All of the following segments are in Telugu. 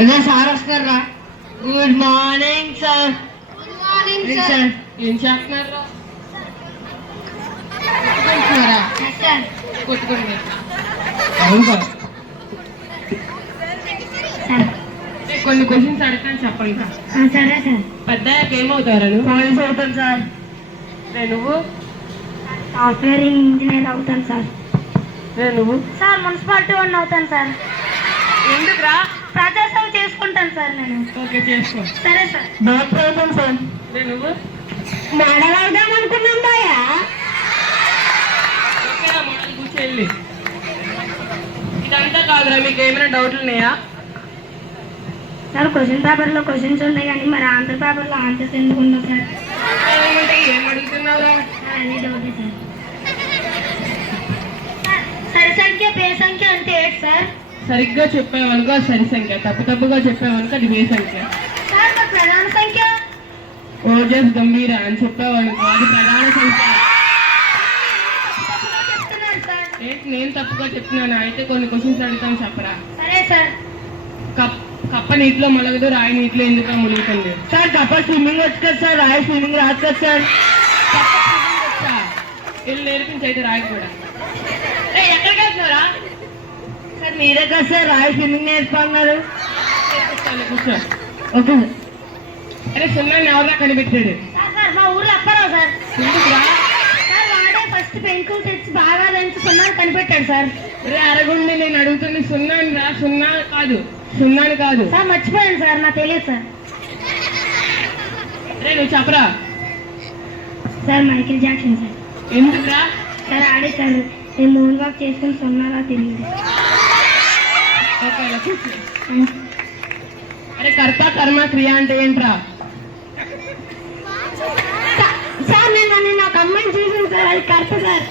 ఇలా సార్ వస్తారా? Good morning sir. Good morning sir ఏం చేస్తున్నారు? కొట్టుకోండి. అవును సార్. కొన్ని క్వశ్చన్స్ అడుగుతాను చెప్పండి సార్. సరే సార్. పెద్దయ్యాక ఏమవుతారు? పోలీస్ అవుతాను సార్. నువ్వు? సాఫ్ట్వేర్ ఇంజనీర్ అవుతాను సార్. నువ్వు? సార్ మున్సిపాలిటీ వాడిని అవుతాను సార్. ఎందుకురా? ప్రజాసేవ చేసుకుంటాను సార్ నేను. ఓకే చేసుకో. సరే సార్. డాక్టర్ అవుతాను సార్. నువ్వు? మోడల్ అవుదాం అనుకున్నాం బాయా. మోడల్ కూర్చోండి. ఇదంతా కాదురా, మీకు ఏమైనా డౌట్లు ఉన్నాయా? సార్ క్వశ్చన్ పేపర్లో క్వశ్చన్స్ ఉన్నాయి కానీ మరి ఆన్సర్ పేపర్లో ఆన్సర్స్ ఎందుకు ఉన్నాయి సార్? ఏం అడుగుతున్నావురా? అన్ని డౌటే సార్. సరి సంఖ్య పే సంఖ్య అంటే ఏంటి సార్? సరిగ్గా చెప్పావనుకో సరి సంఖ్య, తప్పుగా చెప్పావనుకో అది వే సంఖ్య. సార్ మరి ప్రధాన సంఖ్య? ఓజస్ గంభీర అని చెప్పావనుకో అది ప్రధాన సంఖ్య. నేను తప్పుగా చెప్తున్నాను. అయితే కొన్ని క్వశ్చన్స్ అడుగుతాను చెప్పరా? సరే సార్. కప్ప నీటిలో మొలగదు, రాయి నీటిలో ఎందుకు ములుగుతుంది? సార్ కప్ప స్విమ్మింగ్ వచ్చు కదా సార్, రాయి స్విమ్మింగ్ రాదు కదా సార్. వీళ్ళు నేర్పించి అయితే రాయి కూడా. ఎక్కడికి వెళ్తున్నారా? సార్ మీరే కదా సార్ రాయి స్విమ్మింగ్ నేర్చుకున్నారు. కూర్చో. Okay sir. అరే సున్నాన్ని ఎవరైనా కనిపెట్టాడు? సార్ మా ఊర్లో అప్పారావు సార్. ఎందుకురా? సార్ వాడే ఫస్ట్ పెంకులు తెచ్చి బాగా దంచి సున్నాను కనిపెట్టాడు సార్. అరే అరగుండి, నేను అడుగుతుంది సున్నాని రా, సున్నాని కాదు సార్. మర్చిపోయాను సార్, నాకు తెలియదు సార్. అరే నువ్వు చెప్పరా? Sir Michael Jackson sir. ఎందుకురా? సార్ ఆడే సార్ నేను మూన్ వాక్ చేసుకుని సున్నాలా తెలియదు. అరే కర్త కర్మ క్రియ అంటే ఏంట్రా? సార్ నేను నాకు అమ్మాయిని చూసాను సార్, అది కరెక్ట్ సార్.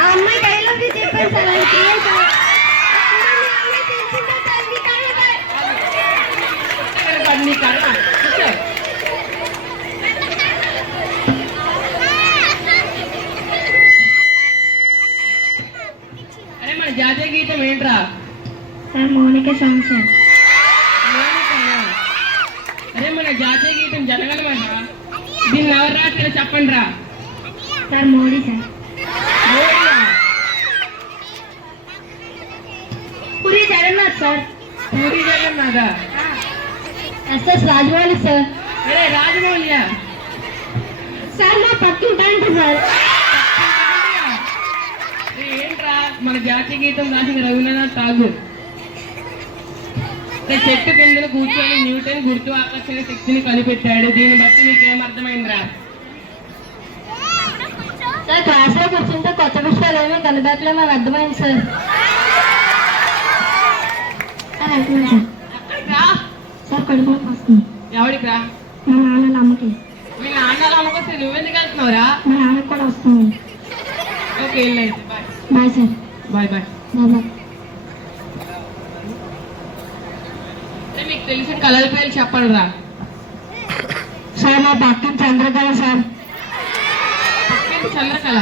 ఆ అమ్మాయి డైలాగ్ చెప్పాను సార్, అది క్రియ సార్. అరే మన జాతీయ గీతం ఏంట్రా? Sir Mounika song sir. అరే మన జాతీయ గీతం జనగణమన, దీన్ని ఎవరు రాశారో చెప్పండి రా. Sir Modi sir. Puri Jagannadh sir. Puri జగన్నాథా? SS Rajamouli sir. అరే రాజమౌళియా? సార్ మా పక్కింటంటే సార్. ఏంట్రా మన జాతీయ గీతం రాసిన రవీంద్రనాథ్ ఠాగూర్. చెట్టు కింద కూర్చొని న్యూటన్ గుర్తు ఆకర్షణ శక్తిని కనిపెట్టాడు. దీన్ని బట్టి మీకేం అర్థమైందిరా? సార్ క్లాస్ లో కూర్చుంటే కొత్త విషయాలు ఏమీ కనిపెట్టలేమో అర్థమైంది సార్. సార్ కడుపులోకి వస్తుంది. ఎవరికి రా? మా నాన్నల అమ్మకి. మీ నాన్నల అమ్మకొస్తే నువ్వెందుకు వెళ్తున్నావురా? మా నాన్నకి కూడా వస్తుంది. ఓకే వెళ్ళైతే bye sir. Bye bye. Bye. మీకు తెలిసిన కళల పేర్లు చెప్పండి రా. సార్ మా పక్కన చంద్రకళ సార్. చంద్రకళ?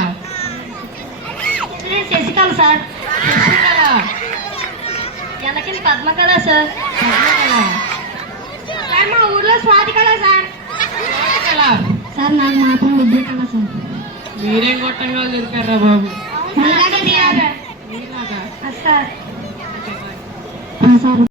శశికళ సార్. శశికళ? వెనకిన పద్మకళ సార్. పద్మకళ? సార్ మా ఊర్లో స్వాతి కళ సార్. కళ? సార్ నాకు మాత్రం విద్య కళ సార్. మీరేం కొట్టంగా దొరికారా బాబు? మీలాగా మీలాగా? సార్. సార్